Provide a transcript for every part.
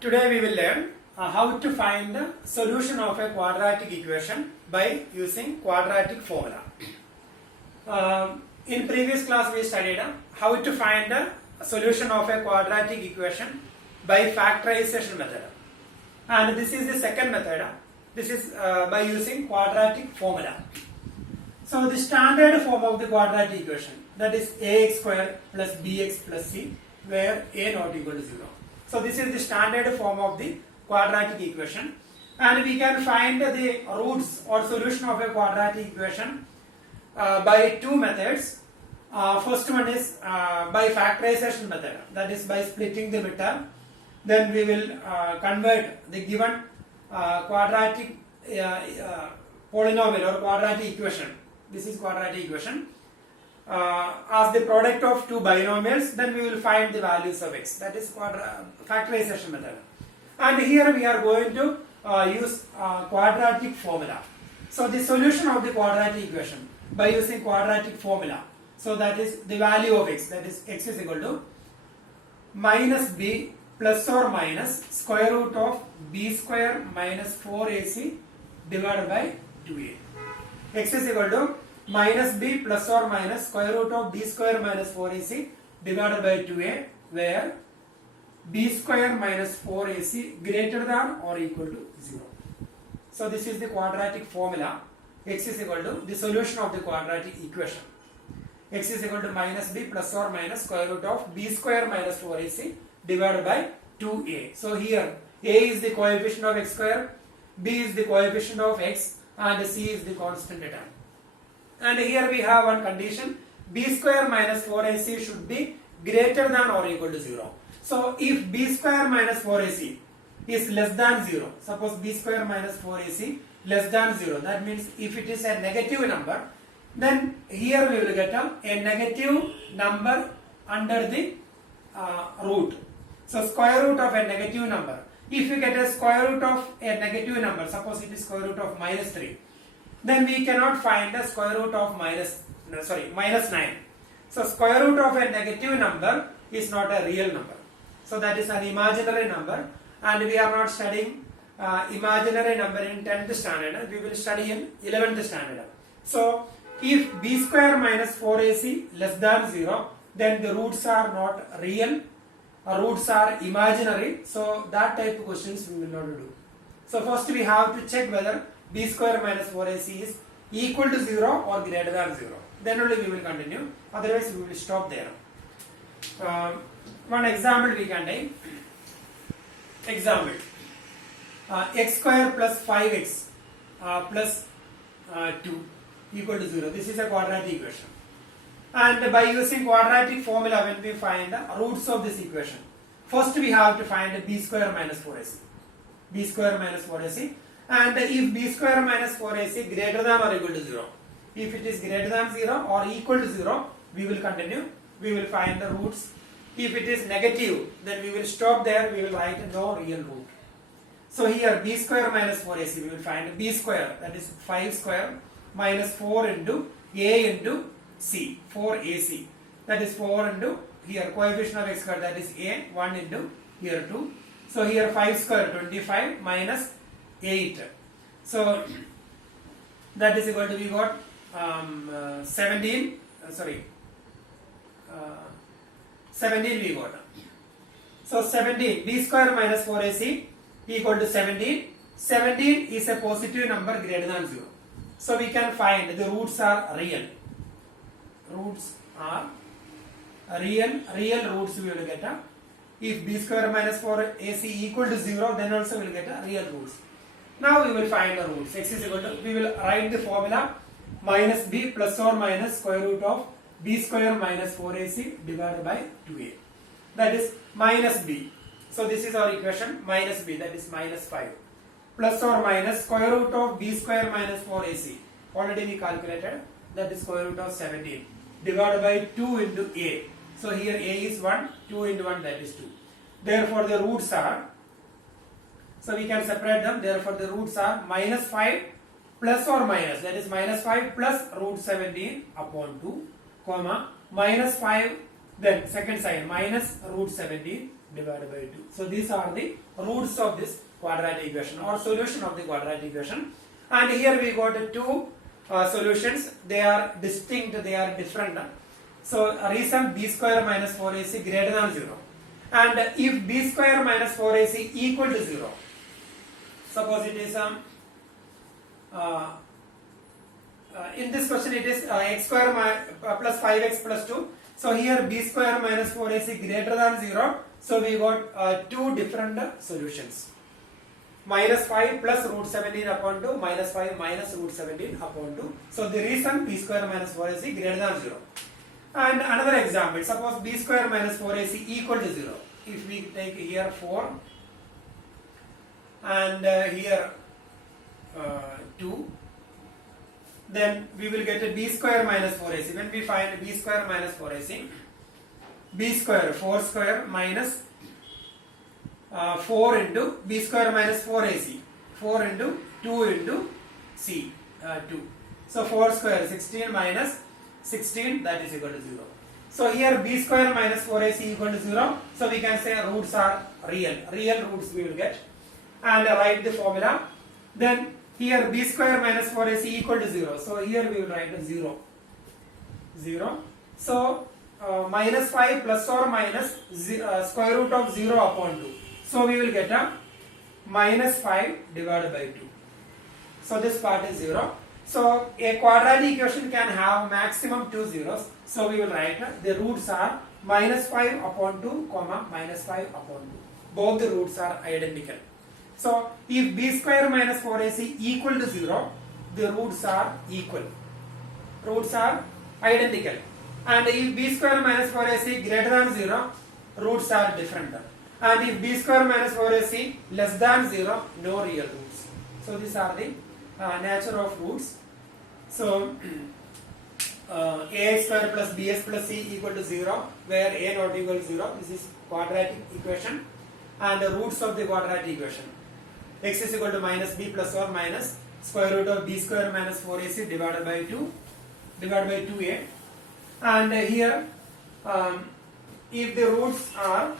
Today we will learn how to find the solution of a quadratic equation by using quadratic formula. In previous class we studied how to find the solution of a quadratic equation by factorization method, and this is the second method. This is by using quadratic formula. So the standard form of the quadratic equation, that is ax square plus bx plus c, where a not equal to 0. So this is the standard form of the quadratic equation, and we can find the roots or solution of a quadratic equation by two methods. First one is by factorization method, that is by splitting the midterm. Then we will convert the given quadratic polynomial or quadratic equation. This is quadratic equation as the product of two binomials. Then we will find the values of x. That is factorization method. And here we are going to use quadratic formula. So the solution of the quadratic equation by using quadratic formula. So that is the value of x. That is x is equal to minus b plus or minus square root of b square minus 4ac divided by 2a. X is equal to minus b plus or minus square root of b square minus 4ac divided by 2a, where b square minus 4ac greater than or equal to 0. So this is the quadratic formula. X is equal to the solution of the quadratic equation. X is equal to minus b plus or minus square root of b square minus 4ac divided by 2a. So here a is the coefficient of x square, b is the coefficient of x, and c is the constant term. And here we have one condition: b square minus 4ac should be greater than or equal to 0. So if b square minus 4ac is less than 0, suppose b square minus 4ac less than 0, that means if it is a negative number, then here we will get a negative number under the root. So square root of a negative number. If you get a square root of a negative number, suppose it is square root of minus 3, then we cannot find the square root of minus 9. So square root of a negative number is not a real number. So that is an imaginary number, and we are not studying imaginary number in 10th standard. We will study in 11th standard. So if b square minus 4ac less than 0, then the roots are not real, roots are imaginary. So that type of questions we will not do. So first we have to check whether b square minus 4ac is equal to 0 or greater than 0. Then only we will continue. Otherwise we will stop there. One example we can take. Example: x square plus 5x plus 2 equal to 0. This is a quadratic equation. And by using quadratic formula, when we find the roots of this equation, first we have to find b square minus 4ac. b square minus 4ac. And if b square minus 4ac greater than or equal to 0, if it is greater than 0 or equal to 0, we will continue. We will find the roots. If it is negative, then we will stop there. We will write no real root. So here b square minus 4ac, we will find b square, that is 5 square minus 4 into a into c, 4ac, that is 4 into here coefficient of x square, that is a, 1 into here 2. So here 5 square 25 minus 8. So that is equal to, we got 17 we got. So 17, b square minus 4ac equal to 17. 17 is a positive number greater than 0. So we can find the roots are real. Roots are real roots we will get. If b square minus 4ac equal to 0, then also we will get a real roots. Now we will find the roots. X is equal to, we will write the formula minus b plus or minus square root of b square minus 4ac divided by 2a. That is minus b. So this is our equation, minus b, that is minus 5. Plus or minus square root of b square minus 4ac. Already we calculated, that is square root of 17. Divided by 2 into a. So here a is 1, 2 into 1, that is 2. Therefore the roots are, so we can separate them. Therefore the roots are minus 5 plus or minus, that is minus 5 plus root 17 upon 2, comma minus 5, then second sign minus root 17 divided by 2. So these are the roots of this quadratic equation or solution of the quadratic equation. And here we got two solutions. They are distinct, they are different. So reason b square minus 4ac greater than 0. And if b square minus 4ac equal to 0, suppose it is in this question it is x square plus 5x plus 2. So here b square minus 4ac greater than 0. So we got two different solutions. Minus 5 plus root 17 upon 2, minus 5 minus root 17 upon 2. So the reason b square minus 4ac greater than 0. And another example, suppose b square minus 4ac equal to 0. If we take here 4 and here 2, then we will get a b square minus 4ac. When we find b square minus 4ac, b square 4 square minus 4 into b square minus 4ac, 4 into 2 into c, 2. So 4 square 16 minus 16, that is equal to 0. So here b square minus 4ac equal to 0. So we can say roots are real. Real roots we will get. And write the formula. Then here b square minus 4ac equal to 0. So here we will write 0. 0. So minus 5 plus or minus square root of 0 upon 2. So we will get a minus 5 divided by 2. So this part is 0. So a quadratic equation can have maximum 2 zeros. So we will write the roots are minus 5 upon 2 comma minus 5 upon 2. Both the roots are identical. So if b square minus 4ac equal to 0, the roots are equal. Roots are identical. And if b square minus 4ac greater than 0, roots are different. And if b square minus 4ac less than 0, no real roots. So these are the nature of roots. So ax square plus bs plus c equal to 0, where a not equal to 0. This is quadratic equation. And the roots of the quadratic equation. X is equal to minus b plus or minus square root of b square minus 4ac divided by 2 divided by 2a. And here if the roots are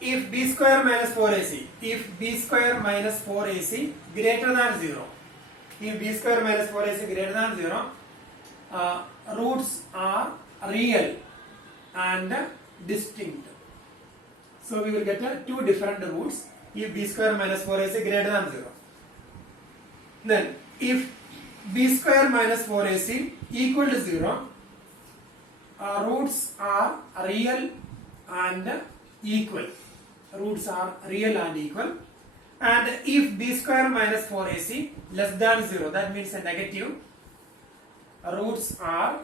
if b square minus 4ac, if b square minus 4ac greater than 0, if b square minus 4ac greater than 0, roots are real and distinct. So we will get two different roots if b square minus 4ac greater than 0. Then if b square minus 4ac equal to 0, roots are real and equal. Roots are real and equal. And if b square minus 4ac less than 0, that means a negative, roots are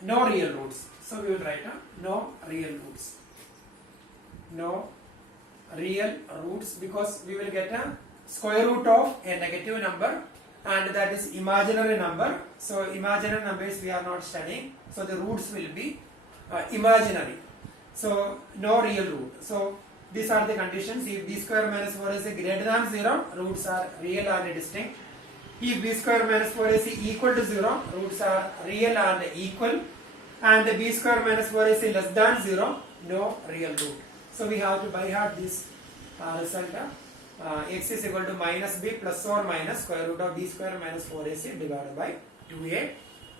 no real roots. So we will write no real roots. No real roots, because we will get a square root of a negative number and that is imaginary number. So imaginary numbers we are not studying. So the roots will be imaginary. So no real root. So these are the conditions. If b square minus 4ac greater than 0, roots are real and distinct. If b square minus 4ac equal to 0, roots are real and equal. And b square minus 4ac less than 0, no real root. So we have to by heart this result. X is equal to minus b plus or minus square root of b square minus 4ac divided by 2a.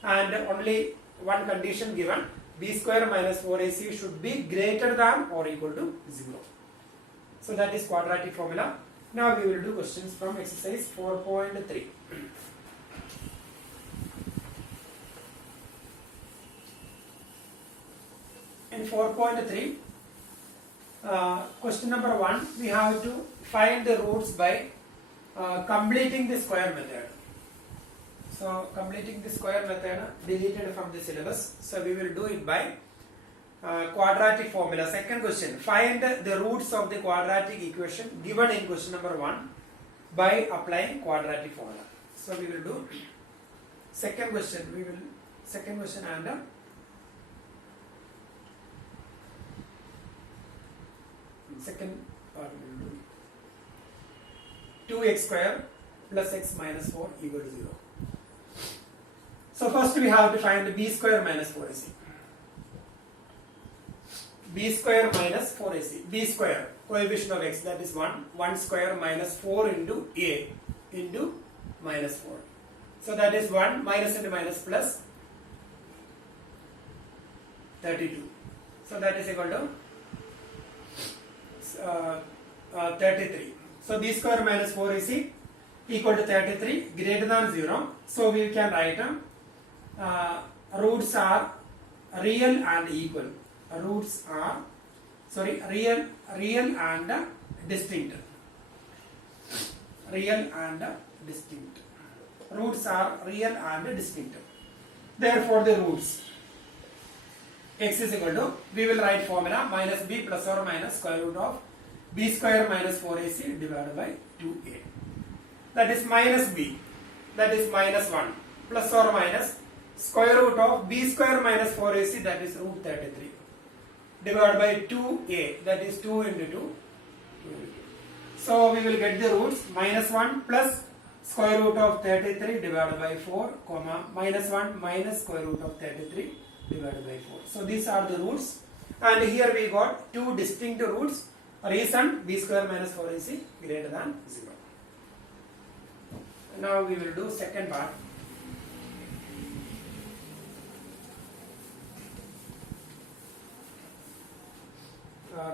And only one condition given, b square minus 4ac should be greater than or equal to 0. So that is quadratic formula. Now we will do questions from exercise 4.3. In 4.3, question number 1, we have to find the roots by completing the square method. So completing the square method deleted from the syllabus. So we will do it by quadratic formula. Second question, find the roots of the quadratic equation given in question number 1 by applying quadratic formula. So we will do second question. Second question and second part we will do 2x square plus x minus 4 equal to 0. So first we have to find b square minus 4ac. b square minus 4ac. b square, coefficient of x, that is 1. 1 square minus 4 into a into minus 4. So that is 1 minus into minus plus 32. So that is equal to 33. So b square minus 4ac equal to 33 greater than 0. So we can write roots are real and equal. Roots are real and distinct. Real and distinct. Roots are real and distinct. Therefore the roots x is equal to, we will write formula minus b plus or minus square root of b square minus 4ac divided by 2a. That is minus b, that is minus 1, plus or minus square root of b square minus 4ac, that is root 33, divided by 2a, that is 2 into 2. So we will get the roots minus 1 plus square root of 33 divided by 4, comma minus 1 minus square root of 33 divided by 4. So these are the roots, and here we got two distinct roots. Reason b square minus 4ac greater than 0. Now we will do second part.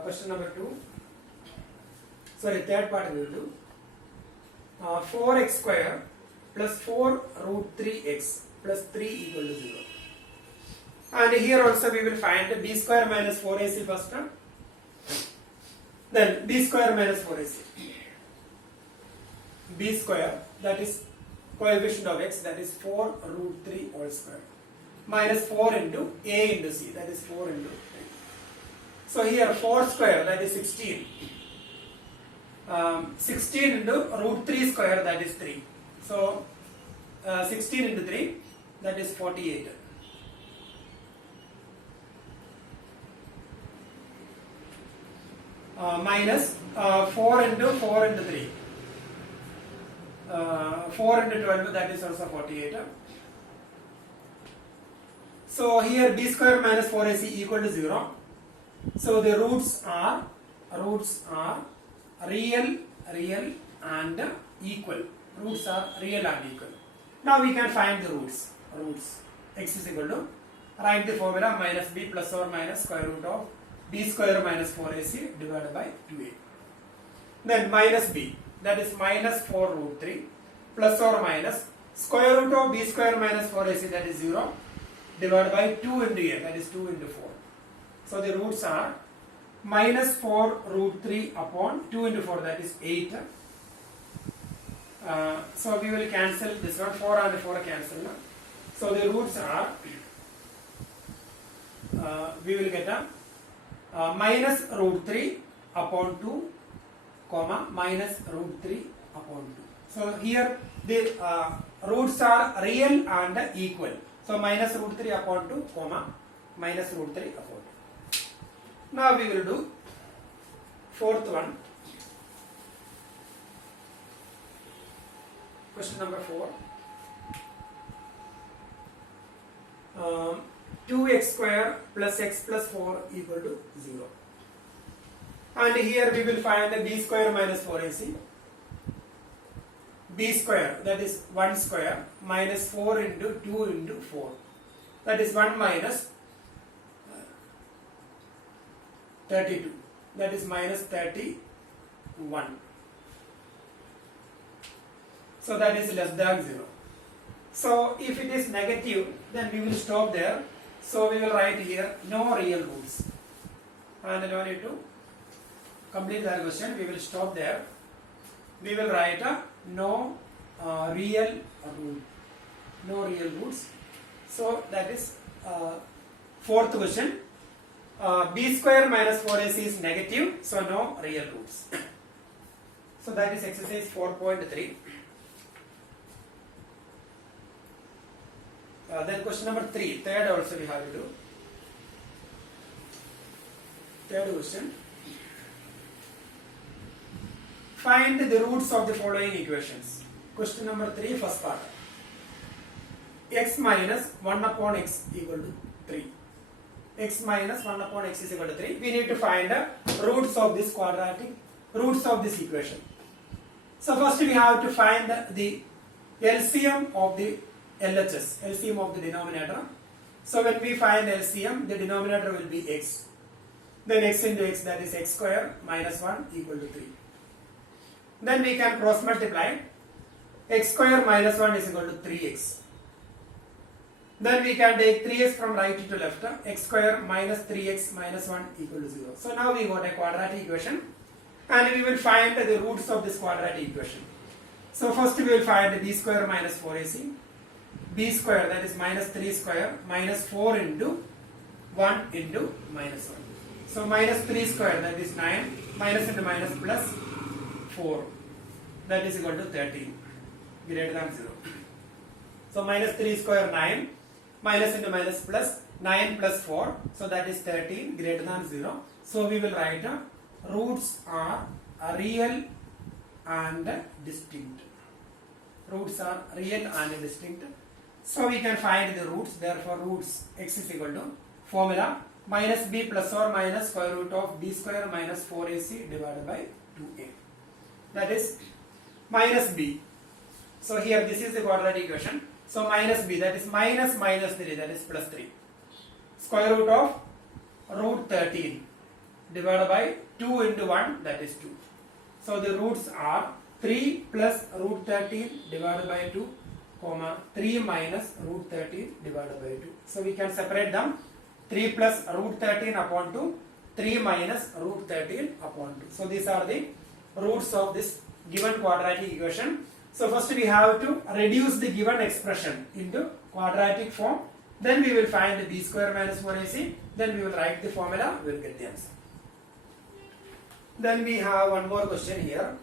Question number 2. Sorry, third part we will do. 4x square plus 4 root 3x plus 3 equal to 0. And here also we will find b square minus 4ac first term. Then b square minus 4ac. b square, that is coefficient of x, that is 4 root 3 whole square, minus 4 into a into c, that is 4 into 3. So here 4 square, that is 16. 16 into root 3 square, that is 3. So 16 into 3, that is 48. Minus 4 into 4 into 3. 4 into 12, that is also 48. So here b square minus 4ac equal to 0. So the roots are real and equal. Roots are real and equal. Now we can find the roots. X is equal to, write the formula minus b plus or minus square root of b square minus 4ac divided by 2a. Then minus b, that is minus 4 root 3, plus or minus square root of b square minus 4ac, that is 0, divided by 2 into a, that is 2 into 4. So the roots are minus 4 root 3 upon 2 into 4, that is 8. So we will cancel this one, 4 and 4 cancel. So the roots are, we will get a minus root 3 upon 2, comma minus root 3 upon 2. So here the roots are real and equal. So minus root 3 upon 2, comma minus root 3 upon 2. Now we will do fourth one. Question number 4. 2x square plus x plus 4 equal to 0. And here we will find the b square minus 4ac. b square, that is 1 square minus 4 into 2 into 4. That is 1 minus 32. That is minus 31. So that is less than 0. So if it is negative, then we will stop there. So we will write here no real roots. And no need to complete the question. We will stop there. We will write no real root. No real roots. So that is fourth question. B square minus 4ac is negative. So no real roots. So that is exercise 4.3. Then question number 3, third also we have to do. Third question. Find the roots of the following equations. Question number 3, first part. X minus 1 upon x equal to 3. x minus 1 upon x is equal to 3. We need to find the roots of this roots of this equation. So first we have to find the LCM of the LHS, LCM of the denominator. So when we find LCM, the denominator will be x. Then x into x, that is x square minus 1 equal to 3. Then we can cross multiply. X square minus 1 is equal to 3x. Then we can take 3x from right to left. X square minus 3x minus 1 equal to 0. So now we got a quadratic equation. And we will find the roots of this quadratic equation. So first we will find b square minus 4ac. B square, that is minus 3 square minus 4 into 1 into minus 1. So minus 3 square, that is 9, minus into minus plus 4, that is equal to 13, greater than 0. So minus 3 square 9, minus into minus plus 9 plus 4, so that is 13, greater than 0. So we will write roots are real and distinct. Roots are real and distinct. So we can find the roots. Therefore roots x is equal to formula minus b plus or minus square root of b square minus 4ac divided by 2a. That is minus b. So here this is the quadratic equation. So minus b, that is minus 3, that is plus 3. Square root of root 13 divided by 2 into 1, that is 2. So the roots are 3 plus root 13 divided by 2, comma 3 minus root 13 divided by 2. So we can separate them. 3 plus root 13 upon 2, 3 minus root 13 upon 2. So these are the roots of this given quadratic equation. So first we have to reduce the given expression into quadratic form. Then we will find b square minus 4ac. Then we will write the formula. We will get the answer. Then we have one more question here.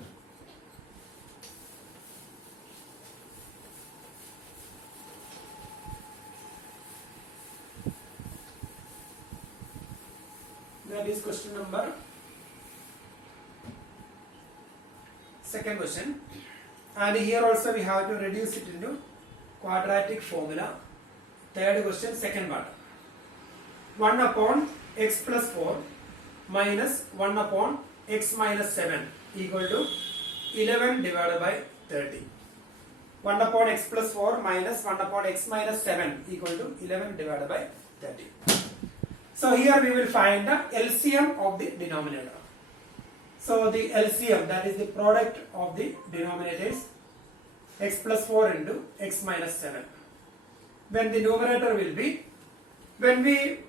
That is question number second question, and here also we have to reduce it into quadratic formula. Third question, second part. 1 upon x plus 4 minus 1 upon x minus 7 equal to 11 divided by 30. 1 upon x plus 4 minus 1 upon x minus 7 equal to 11 divided by 30. So here we will find the LCM of the denominator. So the LCM, that is the product of the denominators, x plus 4 into x minus 7. When the numerator will be, when we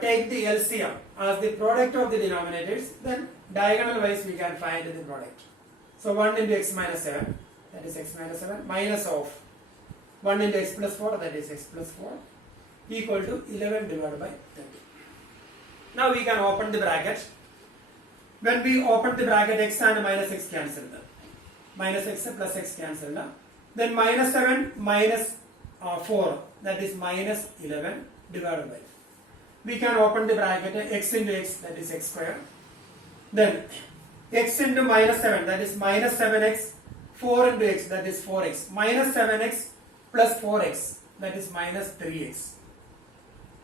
take the LCM as the product of the denominators, then diagonal wise we can find the product. So 1 into x minus 7, that is x minus 7, minus of 1 into x plus 4, that is x plus 4, equal to 11 divided by 30. Now we can open the bracket. When we open the bracket, x and minus x cancelled. Minus x plus x cancelled. Then minus 7 minus 4, that is minus 11 divided by. We can open the bracket x into x, that is x square. Then x into minus 7, that is minus 7x, 4 into x, that is 4x. Minus 7x plus 4x, that is minus 3x.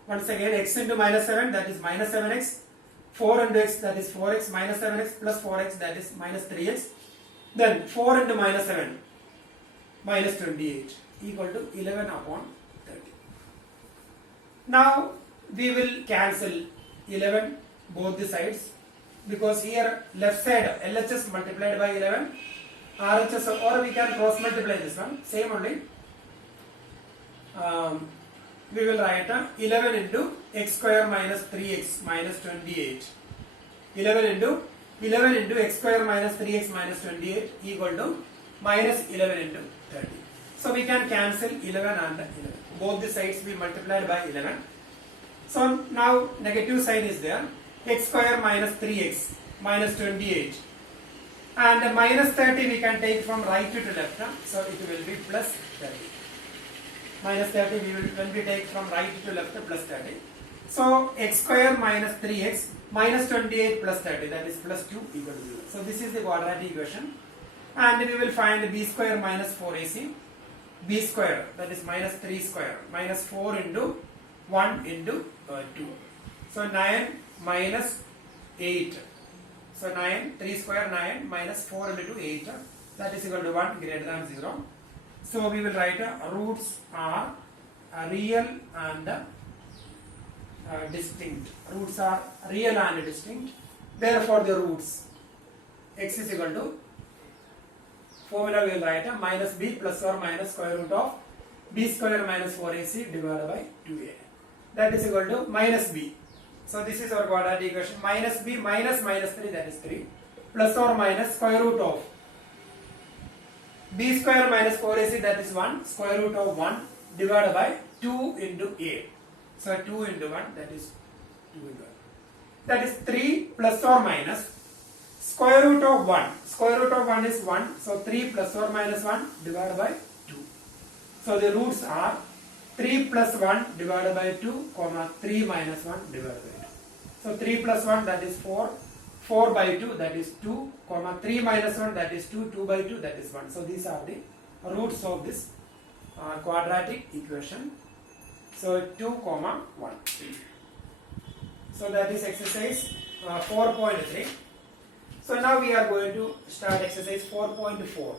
Once again, x into minus 7, that is minus 7x, 4 into x, that is 4x, minus 7x plus 4x, that is minus 3x. Then 4 into minus 7, minus 28, equal to 11 upon 30. Now we will cancel 11 both the sides, because here left side LHS multiplied by 11, RHS, or we can cross multiply this one, same only. We will write 11 into x square minus 3x minus 28. 11 into x square minus 3x minus 28 equal to minus 11 into 30. So we can cancel 11 and 11. Both the sides we multiplied by 11. So now negative sign is there. X square minus 3x minus 28. And minus 30 we can take from right to left. So it will be plus 30. Minus 30 when we take from right to left, plus 30. So x square minus 3x minus 28 plus 30, that is plus 2 equal to 0. So this is the quadratic equation. And we will find b square minus 4ac. B square, that is minus 3 square minus 4 into 1 into 2. So 9 minus 8. So 9, 3 square 9 minus 4 into 8. That is equal to 1 greater than 0. So we will write roots are real and distinct. Roots are real and distinct. Therefore the roots x is equal to, formula we will write minus b plus or minus square root of b square minus 4ac divided by 2a. That is equal to minus b. So this is our quadratic equation. Minus b minus minus 3, that is 3, plus or minus square root of b square minus 4ac, that is 1, square root of 1 divided by 2 into a. So 2 into 1, that is 2 into 1. That is 3 plus or minus square root of 1. Square root of 1 is 1. So 3 plus or minus 1 divided by 2. So the roots are 3 plus 1 divided by 2, comma 3 minus 1 divided by 2. So 3 plus 1, that is 4. 4 by 2, that is 2, comma 3 minus 1, that is 2, 2 by 2, that is 1. So these are the roots of this quadratic equation. So 2, comma 1. So that is exercise 4.3. So now we are going to start exercise 4.4.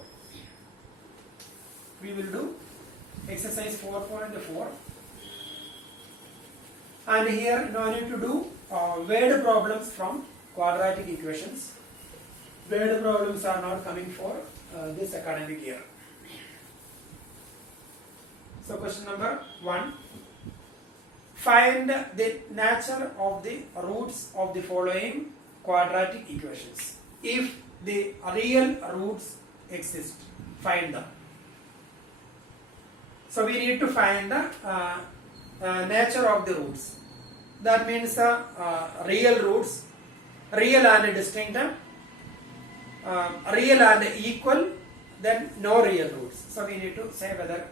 We will do exercise 4.4. And here no need to do word problems from quadratic equations. Word problems are not coming for this academic year. So question number 1. Find the nature of the roots of the following quadratic equations. If the real roots exist, find them. So we need to find the nature of the roots. That means real roots, real and distinct, real and equal, then no real roots. So we need to say whether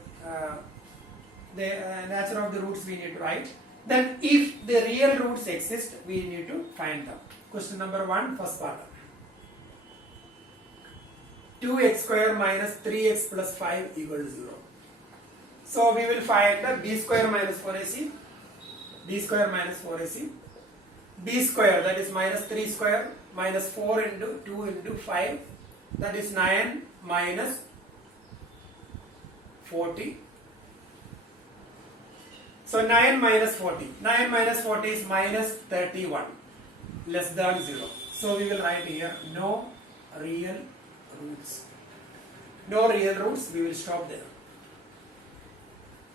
the nature of the roots we need to write. Then if the real roots exist, we need to find them. Question number 1, first part. 2x square minus 3x plus 5 equals 0. So we will find the b square minus 4ac, b square minus 4ac, b square, that is minus 3 square minus 4 into 2 into 5, that is 9 minus 40. So 9 minus 40. 9 minus 40 is minus 31, less than 0. So we will write here no real roots. No real roots, we will stop there.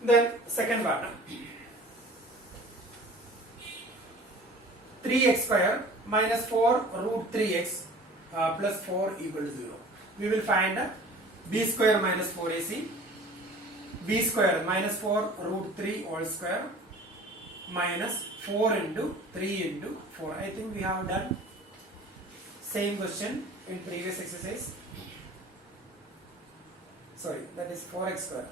Then second part. 3x square minus 4 root 3x plus 4 equal to 0. We will find b square minus 4ac, b square minus 4 root 3 whole square minus 4 into 3 into 4. I think we have done same question in previous exercise. Sorry, that is 4x square.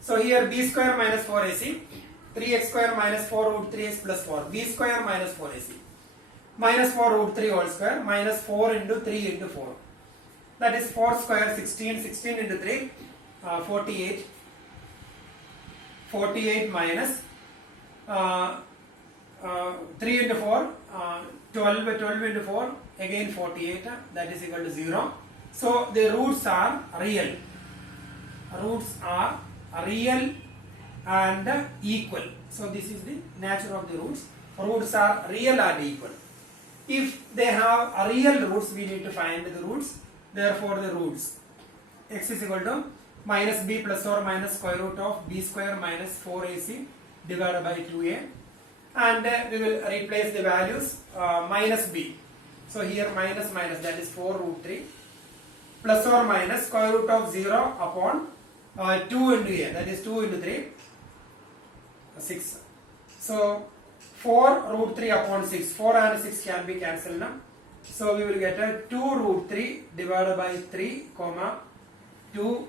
So here b square minus 4ac, 3x square minus 4 root 3x plus 4, b square minus 4ac, minus 4 root 3 whole square, minus 4 into 3 into 4. That is 4 square 16, 16 into 3, 48. 48 minus 3 into 4, 12, 12 into 4, again 48, that is equal to 0. So the roots are real. Roots are real and equal. So this is the nature of the roots. Roots are real and equal. If they have real roots, we need to find the roots. Therefore the roots x is equal to minus b plus or minus square root of b square minus 4ac divided by 2a, and we will replace the values minus b. So here minus minus, that is 4 root 3 plus or minus square root of 0 upon 2 into a, that is 2 into 3, 6. So 4 root 3 upon 6, 4 and 6 can be cancelled now. So we will get a 2 root 3 divided by 3, comma 2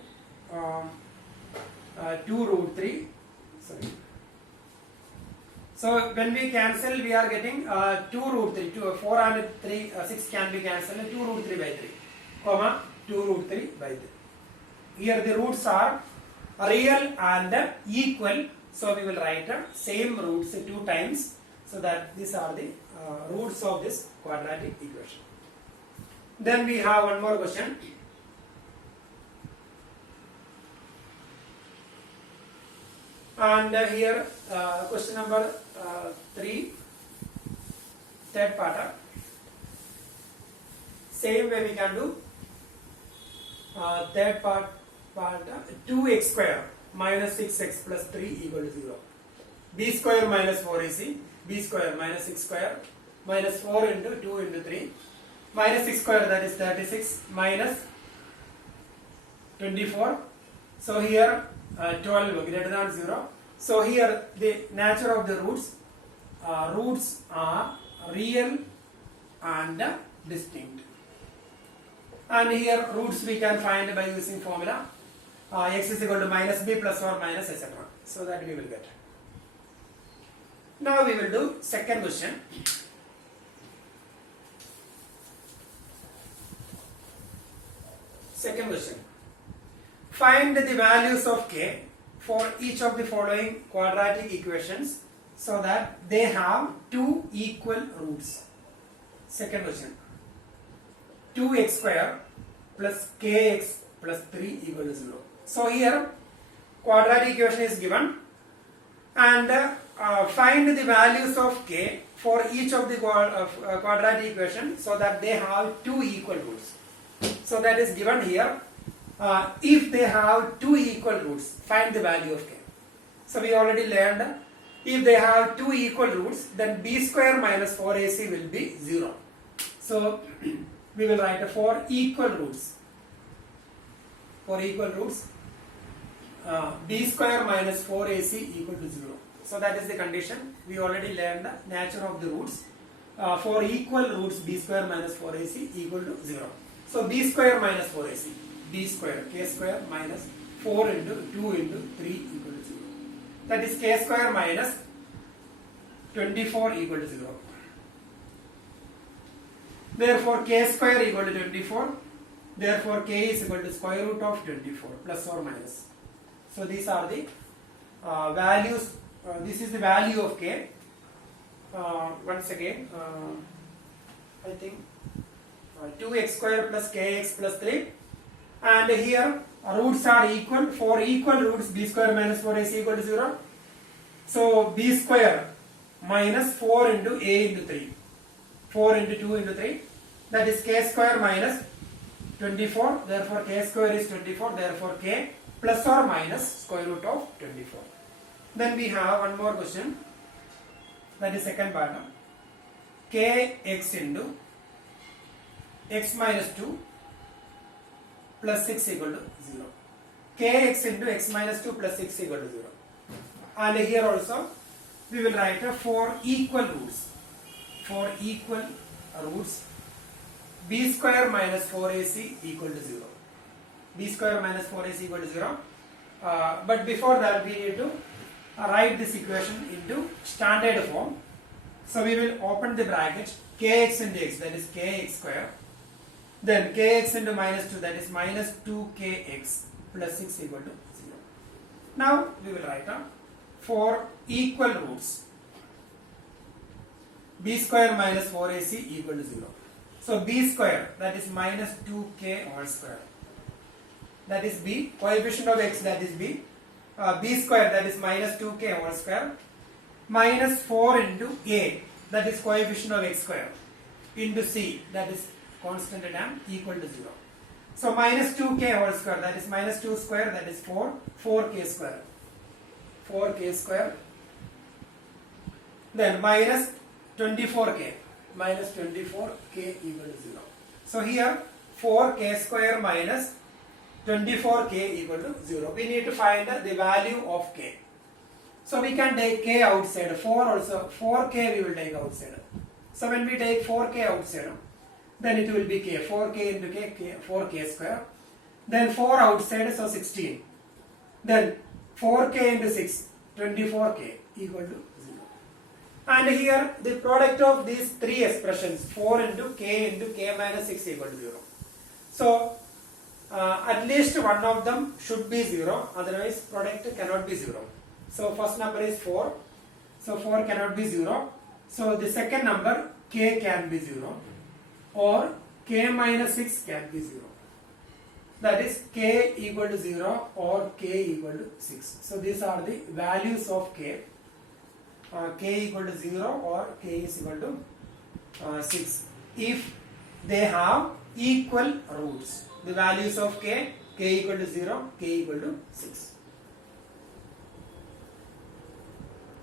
root 3. Sorry. So when we cancel, we are getting 2 root 3. 4 and 3, 6 can be cancelled. 2 root 3 by 3, comma 2 root 3 by 3. Here the roots are real and equal. So we will write same roots 2 times. So that these are the roots of this quadratic equation. Then we have one more question. And here question number 3, third part. Same way we can do third part 2x square minus 6x plus 3 equal to 0. B square minus 4ac, b square minus 6 square minus 4 into 2 into 3 minus 6 square, that is 36, minus 24. So here 12 greater than 0. So here the nature of the roots are real and distinct. And here roots we can find by using formula x is equal to minus b plus or minus etc. So that we will get. Now we will do second question. Second question. Find the values of k for each of the following quadratic equations so that they have 2 equal roots. Second question. 2x square plus kx plus 3 equal to 0. So here quadratic equation is given, and find the values of k for each of the quadratic equation so that they have 2 equal roots. So that is given here. If they have 2 equal roots, find the value of k. So we already learned, if they have 2 equal roots, then b square minus 4ac will be 0. So we will write 4 equal roots. 4 equal roots, b square minus 4ac equal to 0. So that is the condition. We already learned the nature of the roots. 4 equal roots, b square minus 4ac equal to 0. So b square minus 4ac, b square, k square minus 4 into 2 into 3 equal to 0. That is k square minus 24 equal to 0. Therefore k square equal to 24. Therefore k is equal to square root of 24 plus or minus. So these are the values. This is the value of k. Once again, I think 2x square plus kx plus 3, and here roots are equal. 4 equal roots, b square minus 4ac equal to 0. So b square minus 4 into a into 3, 4 into 2 into 3, that is k square minus 24. Therefore k square is 24. Therefore k plus or minus square root of 24. Then we have one more question, that is second part. Kx into x minus 2 plus 6 equal to 0. Kx into x minus 2 plus 6 equal to 0. And here also we will write 4 equal roots. 4 equal roots. B square minus 4ac equal to 0. B square minus 4ac equal to 0. But before that we need to write this equation into standard form. So we will open the bracket, kx into x, that is kx square. Then kx into minus 2, that is minus 2kx plus 6 equal to 0. Now we will write 4 equal roots. B square minus 4ac equal to 0. So b square, that is minus 2k whole square. That is b. Coefficient of x, that is b. B square, that is minus 2k whole square. Minus 4 into a, that is coefficient of x square. Into c, that is constant term, equal to 0. So minus 2k whole square, that is minus 2 square, that is 4. 4k square. 4k square. Then minus 24k. Minus 24k equal to 0. So here 4k square minus 24k equal to 0. We need to find the value of k. So we can take k outside. 4 also, 4k we will take outside. So when we take 4k outside, then it will be k. 4k into k, 4k square. Then 4 outside, so 16. Then 4k into 6, 24k equal to 0. And here the product of these three expressions, 4 into k minus 6 equal to 0. So at least one of them should be 0, otherwise product cannot be 0. So first number is 4, so 4 cannot be 0. So the second number k can be 0, or k minus 6 can be 0. That is k equal to 0 or k equal to 6. So these are the values of k. K equal to 0 or k is equal to 6. If they have equal roots, the values of k equal to 0, k equal to 6.